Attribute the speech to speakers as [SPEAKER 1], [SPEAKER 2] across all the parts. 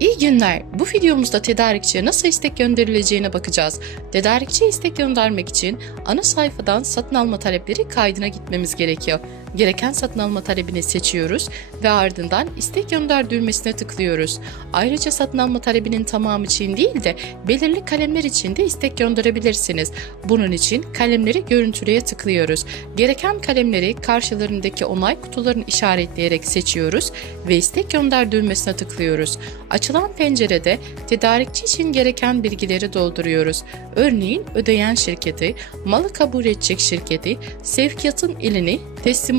[SPEAKER 1] İyi günler. Bu videomuzda tedarikçiye nasıl istek gönderileceğine bakacağız. Tedarikçiye istek göndermek için ana sayfadan satın alma talepleri kaydına gitmemiz gerekiyor. Gereken satın alma talebini seçiyoruz ve ardından istek gönder düğmesine tıklıyoruz. Ayrıca satın alma talebinin tamamı için değil de belirli kalemler için de istek gönderebilirsiniz. Bunun için kalemleri görüntüleye tıklıyoruz. Gereken kalemleri karşılarındaki onay kutularını işaretleyerek seçiyoruz ve istek gönder düğmesine tıklıyoruz. Açılan pencerede tedarikçi için gereken bilgileri dolduruyoruz. Örneğin ödeyen şirketi, malı kabul edecek şirketi, sevkiyatın ilini,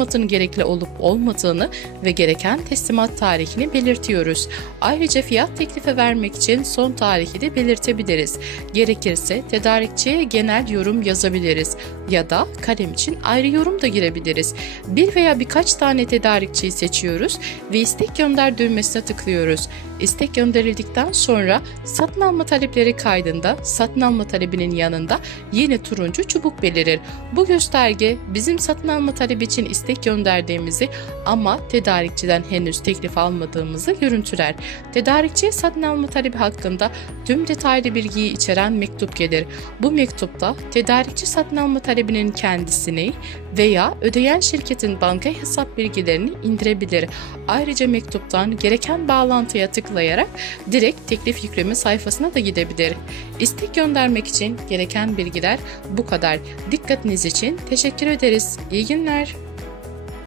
[SPEAKER 1] teslimatın gerekli olup olmadığını ve gereken teslimat tarihini belirtiyoruz. Ayrıca fiyat teklifi vermek için son tarihi de belirtebiliriz. Gerekirse tedarikçiye genel yorum yazabiliriz ya da kalem için ayrı yorum da girebiliriz. Bir veya birkaç tane tedarikçiyi seçiyoruz ve istek gönder düğmesine tıklıyoruz. İstek gönderildikten sonra satın alma talepleri kaydında satın alma talebinin yanında yeni turuncu çubuk belirir. Bu gösterge bizim satın alma talebi için istek gönderdiğimizi ama tedarikçiden henüz teklif almadığımızı görüntüler. Tedarikçiye satın alma talebi hakkında tüm detaylı bilgiyi içeren mektup gelir. Bu mektupta tedarikçi satın alma talebinin kendisini veya ödeyen şirketin banka hesap bilgilerini indirebilir. Ayrıca mektuptan gereken bağlantıya tıklayarak direkt teklif yükleme sayfasına da gidebilir. İstek göndermek için gereken bilgiler bu kadar. Dikkatiniz için teşekkür ederiz. İyi günler.